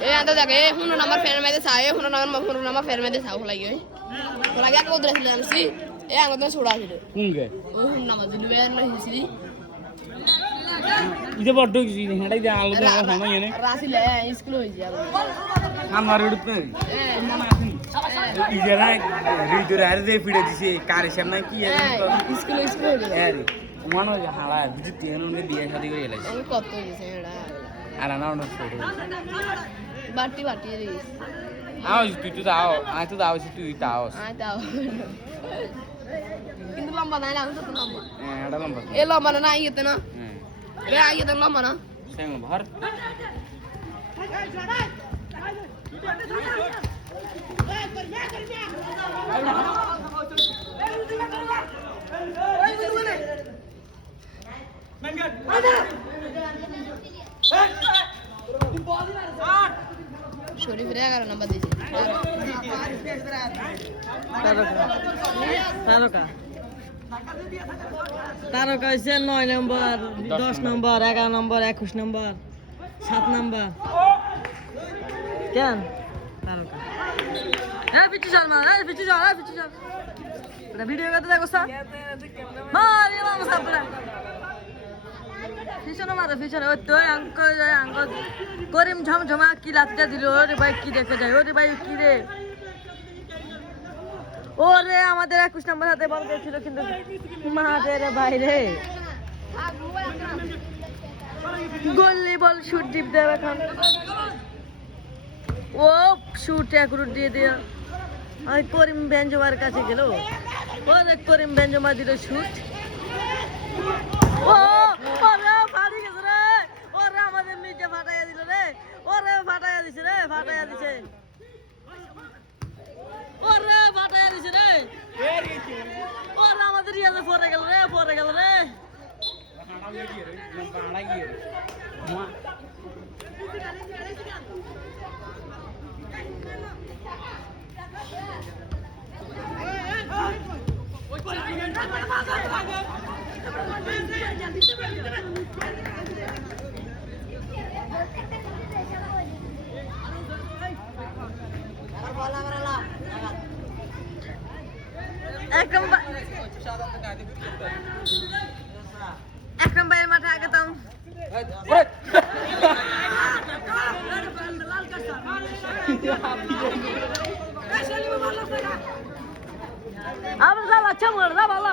এ আনতে যাকে হুন নাম্বার ফের মেদে সা এ হুন নাম্বার হুন নাম্বার ফের মেদে সা হলাই গই হলাই গা কো দ্রেস লামসি এ আঙ্গত ছোড়া ছিল কোন গে ও হুন নাম্বার দিলু বের না হিসি ইদে বড় কিছু হেডাই দে আলো দে সময় এনে। রাসিলে স্কুল হই যা কাম মারি উঠতে এ না। না আসেন ইদে রাই রিদুর আর দে ফিড়ে দিছে কারে সামনে কি এ স্কুল স্কুল হই গেল আরে মনে হয় হালা বুঝতে এনে বিয়ে শাদী করে এলাইছে। কত হইছে হেডা। আর না ওটা ছোট বাটি বাটি রে আও তুই তো দাও আমি তো দাও তুই দাও আয় দাও কিন্তু লম্বা নাই লাগে তো লম্বা হ্যাঁ এটা লম্বা এ লম্বা না নাই এতে না হ্যাঁ এ আই এতে লম্বা না সেম ভর শরীফের এগারো নম্বর দিয়েছে। তারকা। তারকা। নয় নম্বর, দশ নম্বর, এগারো নম্বর, একুশ নম্বর, সাত নম্বর। কেন? তারকা। হ্যাঁ পিছু চল মা হ্যাঁ পিছু চল হ্যাঁ পিছু চল ভিডিও করতে দেখো সা মার এলাম সাপড়া পিছনে মারো, পিছনে। ওই তো আঙ্ক আঙ্ক। করিম ঝমঝমা কি লাতিটা দিল ওরে ভাই, কি দেখে যায়? ওরে ভাই, কি রে? ওরে, আমাদের একুশ নম্বর হাতে বল গেছিল কিন্তু মাদের বাইরে। গোল্লি বল শুট দেবে এখন। ও, শুট একুরুট দিয়ে দিয়ে। ওই করিম বেঞ্জমার কাছে গেল। ওরে, করিম বেঞ্জমা দিল শুট ও ওরে ফাটি গেছে রে ওরে আমাদের নিচে ফাটাইয়া দিল রে ওরে ফাটাইয়া দিছে রে ফাটাইয়া দিছে ওরে ফাটাইয়া দিছে রে। ওরে আমাদের ইয়ালে পরে গেল রে, পরে গেল রে। একদম একদম বাইরের মাঠে আগে তাও আমার যা ভালো